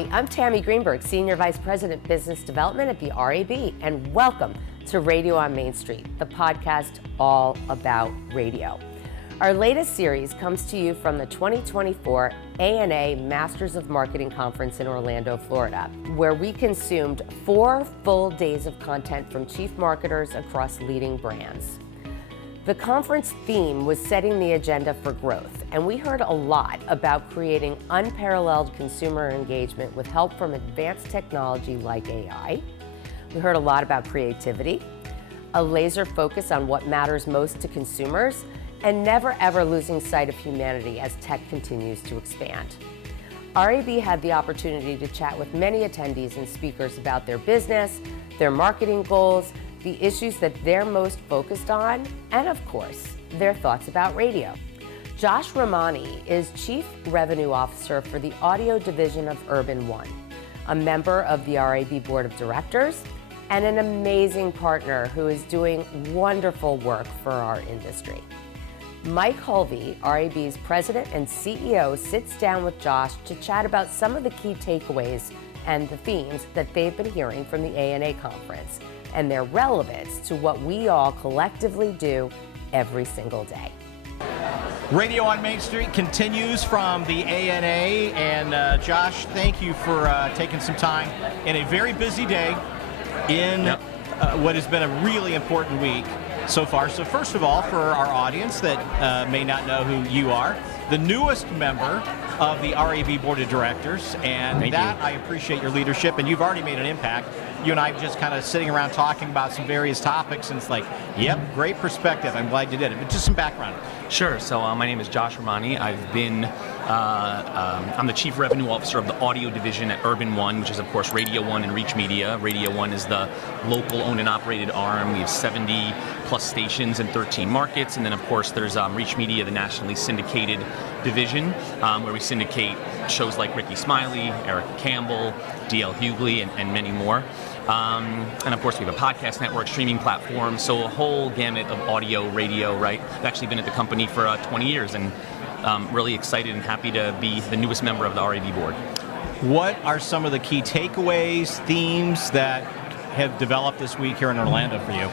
Hi, I'm Tammy Greenberg, Senior Vice President, Business Development at the RAB, and welcome to Radio on Main Street, the podcast all about radio. Our latest series comes to you from the 2024 ANA Masters of Marketing Conference in Orlando, Florida, where we consumed 4 full days of content from chief marketers across leading brands. The conference theme was setting the agenda for growth, and we heard a lot about creating unparalleled consumer engagement with help from advanced technology like AI. We heard a lot about creativity, a laser focus on what matters most to consumers, and never ever losing sight of humanity as tech continues to expand. RAB had the opportunity to chat with many attendees and speakers about their business, their marketing goals, the issues that they're most focused on, and of course, their thoughts about radio. Josh Rahmani is Chief Revenue Officer for the audio division of Urban One, a member of the RAB Board of Directors, and an amazing partner who is doing wonderful work for our industry. Mike Hulvey, RAB's President and CEO, sits down with Josh to chat about some of the key takeaways and the themes that they've been hearing from the ANA conference and their relevance to what we all collectively do every single day. Radio on Main Street continues from the ANA, and Josh, thank you for taking some time in a very busy day in what has been a really important week so far. So first of all, for our audience that may not know who you are, the newest member of the RAB Board of Directors, and I appreciate your leadership, and you've already made an impact. You and I just kind of sitting around talking about some various topics, and it's like, yep, great perspective. I'm glad you did it. But just some background. Sure. So my name is Josh Rahmani. I'm the Chief Revenue Officer of the audio division at Urban One, which is, of course, Radio One and Reach Media. Radio One is the local owned and operated arm. We have 70 plus stations in 13 markets. And then, of course, there's Reach Media, the nationally syndicated division, where we syndicate shows like Ricky Smiley, Eric Campbell, D.L. Hughley, and many more. And of course, we have a podcast network, streaming platform, so a whole gamut of audio, radio, right? I've actually been at the company for 20 years, and really excited and happy to be the newest member of the RAB board. What are some of the key takeaways, themes that have developed this week here in Orlando for you?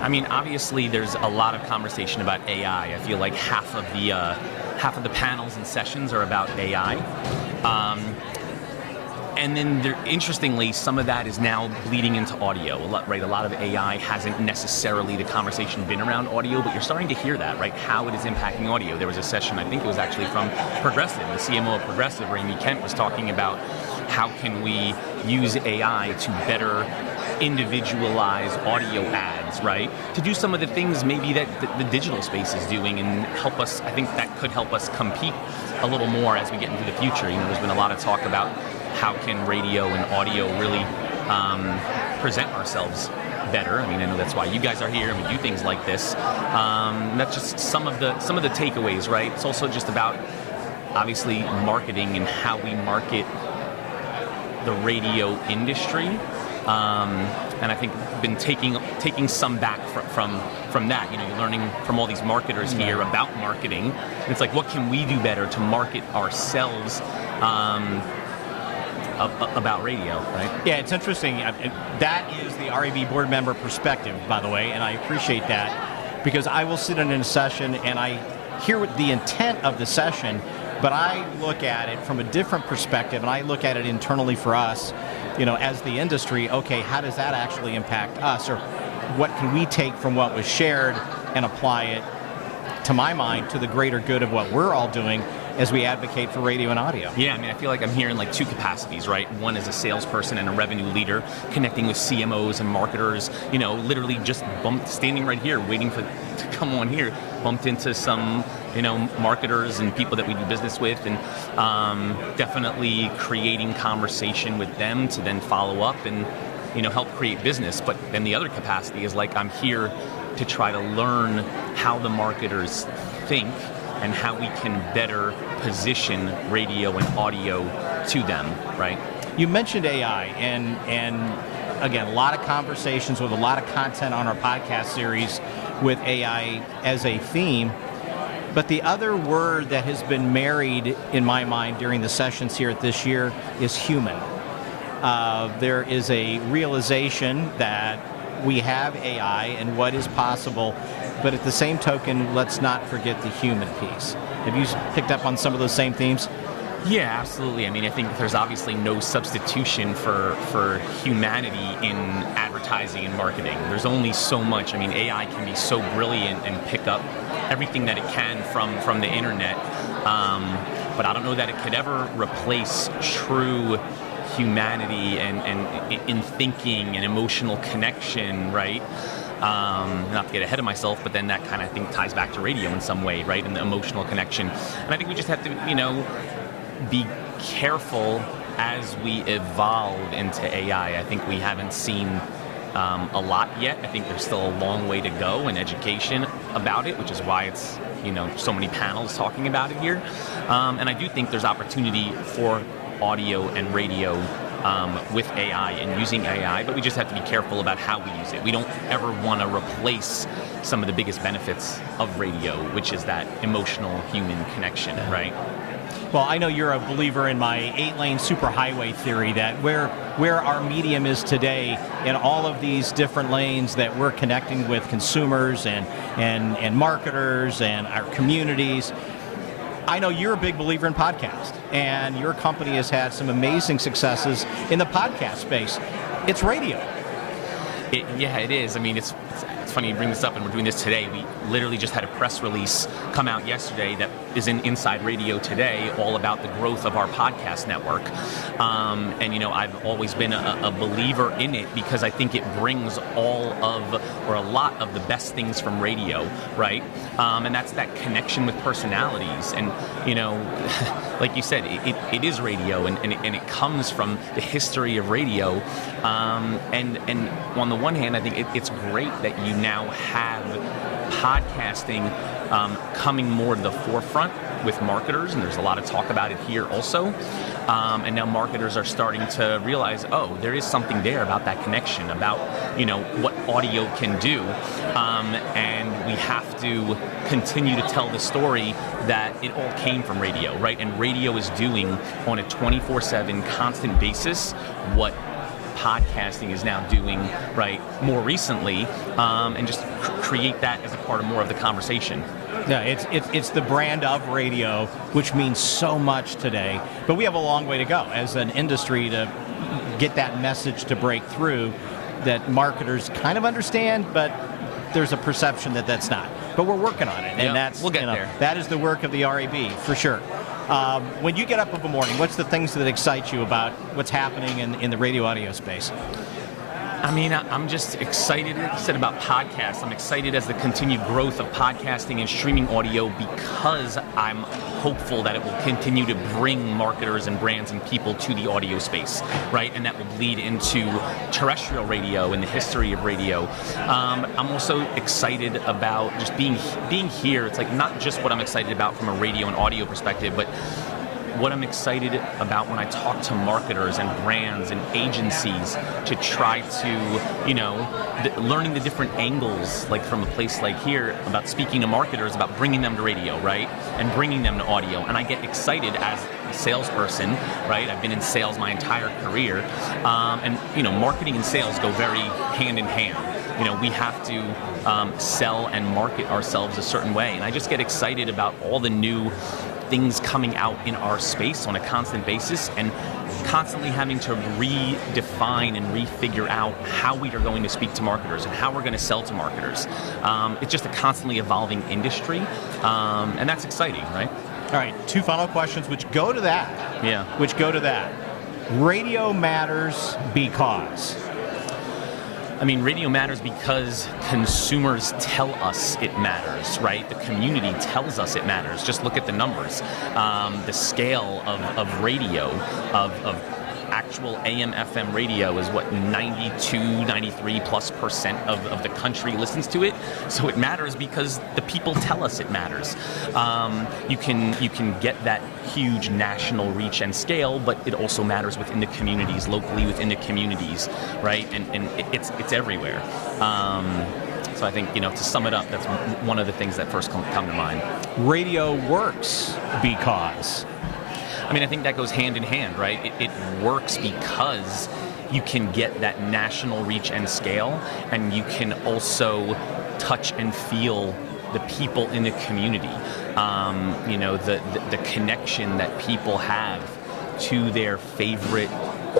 I mean, obviously, there's a lot of conversation about AI. I feel like half of the panels and sessions are about AI. And then, interestingly, some of that is now bleeding into audio, right? A lot of AI hasn't necessarily, the conversation been around audio, but you're starting to hear that, right? How it is impacting audio. There was a session, I think it was actually from Progressive, the CMO of Progressive, Amy Kent, was talking about how can we use AI to better individualize audio ads, right? To do some of the things maybe that the digital space is doing and help us, I think that could help us compete a little more as we get into the future. You know, there's been a lot of talk about how can radio and audio really present ourselves better. I mean, I know that's why you guys are here and we do things like this. That's just some of the takeaways, right? It's also just about obviously marketing and how we market the radio industry. And I think been taking some back from that. You know, you're learning from all these marketers here about marketing. And it's like, what can we do better to market ourselves about radio, right? Yeah, it's interesting. That is the RAB board member perspective, by the way, and I appreciate that because I will sit in a session and I hear what the intent of the session, but I look at it from a different perspective, and I look at it internally for us, you know, as the industry. Okay, how does that actually impact us, or what can we take from what was shared and apply it, to my mind, to the greater good of what we're all doing as we advocate for radio and audio? Yeah, I mean, I feel like I'm here in like 2 capacities, right? One is a salesperson and a revenue leader, connecting with CMOs and marketers, you know, literally just standing right here, waiting to come on here, bumped into some, you know, marketers and people that we do business with, and definitely creating conversation with them to then follow up and, you know, help create business. But then the other capacity is like, I'm here to try to learn how the marketers think and how we can better position radio and audio to them, right? You mentioned AI, and again, a lot of conversations with a lot of content on our podcast series with AI as a theme. But the other word that has been married in my mind during the sessions here this year is human. There is a realization that we have AI and what is possible, but at the same token, let's not forget the human piece. Have you picked up on some of those same themes? Yeah, absolutely. I mean, I think there's obviously no substitution for humanity in advertising and marketing. There's only so much. I mean, AI can be so brilliant and pick up everything that it can from the internet, but I don't know that it could ever replace true humanity and in thinking and emotional connection, right? Not to get ahead of myself, but then that kind of thing ties back to radio in some way, right? And the emotional connection. And I think we just have to, be careful as we evolve into AI. I think we haven't seen a lot yet. I think there's still a long way to go in education about it, which is why it's, so many panels talking about it here. And I do think there's opportunity for audio and radio with AI and using AI, but we just have to be careful about how we use it. We don't ever want to replace some of the biggest benefits of radio, which is that emotional human connection, right? Well, I know you're a believer in my 8-lane superhighway theory, that where our medium is today in all of these different lanes that we're connecting with consumers and marketers and our communities. I know you're a big believer in podcast, and your company has had some amazing successes in the podcast space. It's radio. Yeah, it is. I mean, it's funny you bring this up, and we're doing this today. We literally just had a press release come out yesterday that is in Inside Radio Today, all about the growth of our podcast network. And I've always been a believer in it because I think it brings all of, or a lot of, the best things from radio, right? And that's that connection with personalities. And like you said, it is radio, and it comes from the history of radio. And on the one hand, I think it's great that you now have podcasting coming more to the forefront with marketers, and there's a lot of talk about it here also. And now marketers are starting to realize, there is something there about that connection, about what audio can do, and we have to continue to tell the story that it all came from radio, right? And radio is doing on a 24/7 constant basis what podcasting is now doing, right, more recently, and just create that as a part of more of the conversation. Yeah, it's the brand of radio, which means so much today. But we have a long way to go as an industry to get that message to break through that marketers kind of understand, but there's a perception that that's not. But we're working on it, and that's we'll get there. That is the work of the RAB for sure. When you get up in the morning, what's the things that excite you about what's happening in the radio audio space? I mean, I'm just excited, like you said, about podcasts. I'm excited as the continued growth of podcasting and streaming audio because I'm hopeful that it will continue to bring marketers and brands and people to the audio space, right? And that will bleed into terrestrial radio and the history of radio. I'm also excited about just being here. It's like not just what I'm excited about from a radio and audio perspective, but what I'm excited about when I talk to marketers and brands and agencies to try to, learning the different angles, like from a place like here, about speaking to marketers, about bringing them to radio, right? And bringing them to audio. And I get excited as a salesperson, right? I've been in sales my entire career. And marketing and sales go very hand in hand. We have to sell and market ourselves a certain way. And I just get excited about all the new things coming out in our space on a constant basis, and constantly having to redefine and refigure out how we are going to speak to marketers and how we're going to sell to marketers. It's just a constantly evolving industry, and that's exciting, right? All right, 2 final questions which go to that. Yeah. Which go to that. Radio matters because... I mean, radio matters because consumers tell us it matters, right? The community tells us it matters. Just look at the numbers. The scale of radio, of actual AM, FM radio is what, 92, 93+% of the country listens to it. So it matters because the people tell us it matters. You can get that huge national reach and scale, but it also matters within the communities, locally within the communities, right? And it's everywhere. So I think, to sum it up, that's one of the things that first come to mind. Radio works because? I think that goes hand in hand, right? It works because you can get that national reach and scale, and you can also touch and feel the people in the community. The connection that people have to their favorite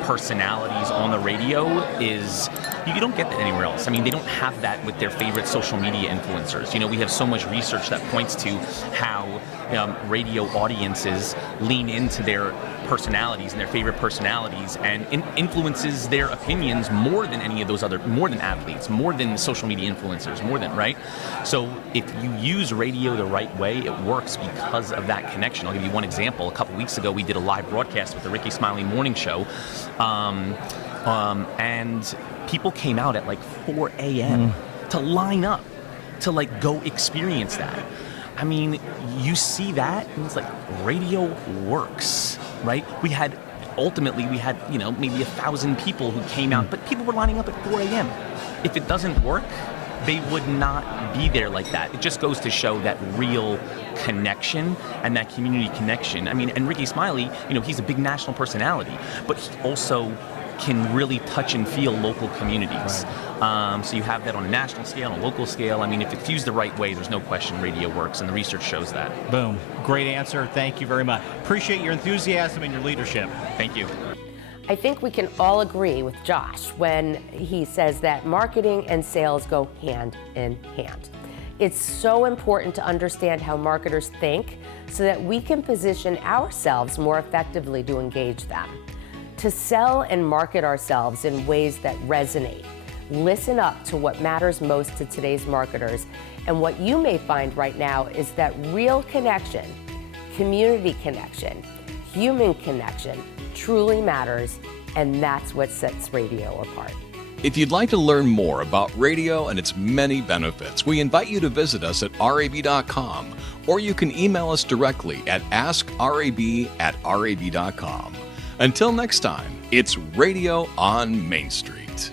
personalities on the radio is, you don't get that anywhere else. They don't have that with their favorite social media influencers. We have so much research that points to how radio audiences lean into their personalities and their favorite personalities and influences their opinions more than any of those more than athletes, more than social media influencers, right? So if you use radio the right way, it works because of that connection. I'll give you one example. A couple weeks ago, we did a live broadcast with the Ricky Smiley Morning Show, and people came out at like 4 a.m. to line up to go experience that. You see that, and it's like, radio works, right? We had maybe 1,000 people who came out, but people were lining up at 4 a.m. If it doesn't work, they would not be there like that. It just goes to show that real connection and that community connection. And Ricky Smiley, he's a big national personality, but he also can really touch and feel local communities. Right. So you have that on a national scale, on a local scale. If it's used the right way, there's no question radio works, and the research shows that. Boom. Great answer. Thank you very much. Appreciate your enthusiasm and your leadership. Thank you. I think we can all agree with Josh when he says that marketing and sales go hand in hand. It's so important to understand how marketers think so that we can position ourselves more effectively to engage them. To sell and market ourselves in ways that resonate. Listen up to what matters most to today's marketers. And what you may find right now is that real connection, community connection, human connection truly matters, and that's what sets radio apart. If you'd like to learn more about radio and its many benefits, we invite you to visit us at rab.com, or you can email us directly at askrab@rab.com. Until next time, it's Radio on Main Street.